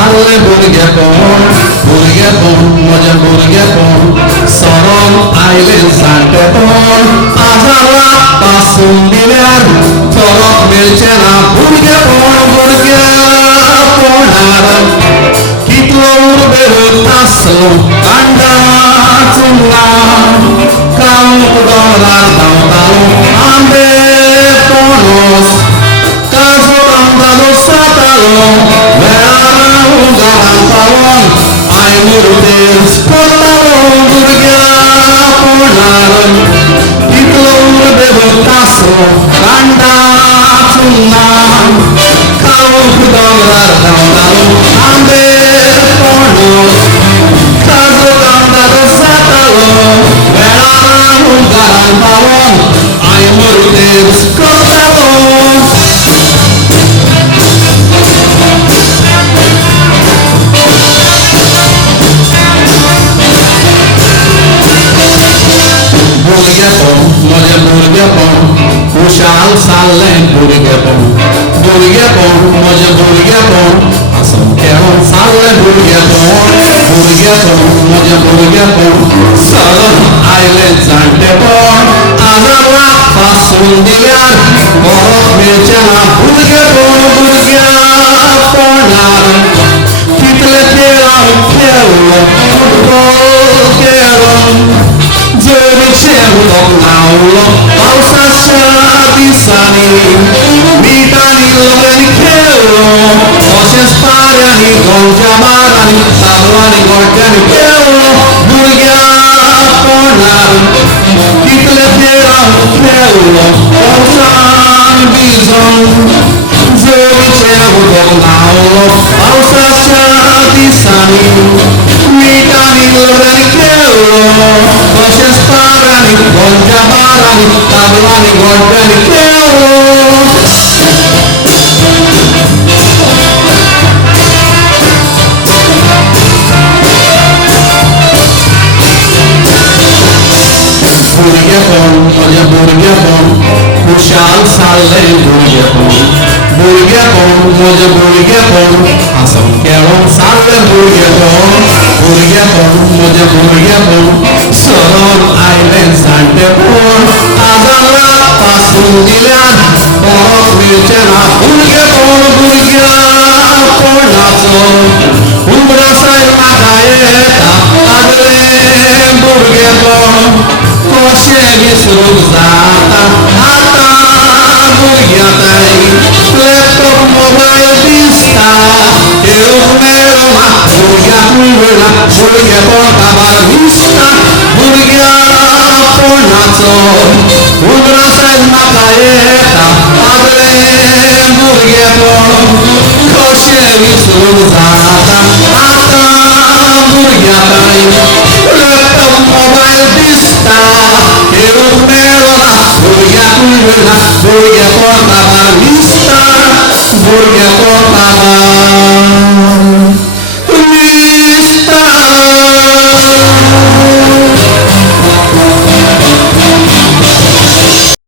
चालले भुरगेपण म्हजें भुरगेपण सरोन आयलें जाणटेपण आजारा पासून दिल्यार परत मेळचें ना भुरगेपणार कितलो उर्बेर तासलो कांडाचो कामूक दोंगरार धांवतालो आंबे पणस काजू आंबालो सातालो वेळार गांवांत पावोन आय मुर्तेर करतालो भुरग्यापणार कितलो उर्बेर तासलो कांडाचो कामूक दोंगरार धांवतालो आंबे पणस काजू आंबालो सातालो वेळार गांवांत पावोन आय मुर्तेर करतालो भुरगेपण म्हजें भुरगेपण खुशाल जाल्लें भुरगेपण म्हजें भुरगेपण हांसून खेळून जाल्लें भुरगेपण म्हजें भुरगेपण सरोन आयलें जाणटेपण आजारा पासून दिल्यार परत मेळचें ना भुरगेपणार कितले खेळ हांव खेळ्ळो फुटबॉल खेळून जोरीचें उदक न्हांवलो पावसाच्या दिसांनी मिठांनी लोगयांनी खेळ्ळो तशेंच पाऱ्यांनी गोंच्या मारांनी तांदळांनी गोड्ड्यांनी खेळ्ळो भुरग्यापणार कितले खेळ हांव खेळ्ळो पावसान भिजून जोरीचें उदक न्हांवलो पावसाच्या दिसांनी मिठांनी लोगयांनी खेळ्ळो तशेंच पाऱ्यांनी गोंच्या मारांनी तांदळांनी गोड्ड्यांनी खेळ्ळो भुरगेपण म्हजें भुरगेपण खुशाल जाल्लें भुरगेपण म्हजें भुरगेपण हांसून खेळून जाल्लें भुरगेपण म्हजें भुरगेपण सरोन आयलें जाणटेपण आजारा पासून दिल्यार परत मेळचें ना भुरग्यापणाचो उगडासाय म्हाका येता आदलें भुरगेपण कशें विसरूंक जाता आतां भुरग्यांताय लॅपटॉप मोबायल दिसता खेळूंक मेळना भुरग्यांकूय वेळा भुरगेपण काबार दिसता भुरग्यापणाचो उगडासाय म्हाका येता आदलें भुरगेपण कशें विसरूंक जाता आतां भुरग्यांताय लॅपटॉप मोबायल दिसता खेळूंक मेळना भुरग्यांकूय वेळा भुरगेपण काबार दिसता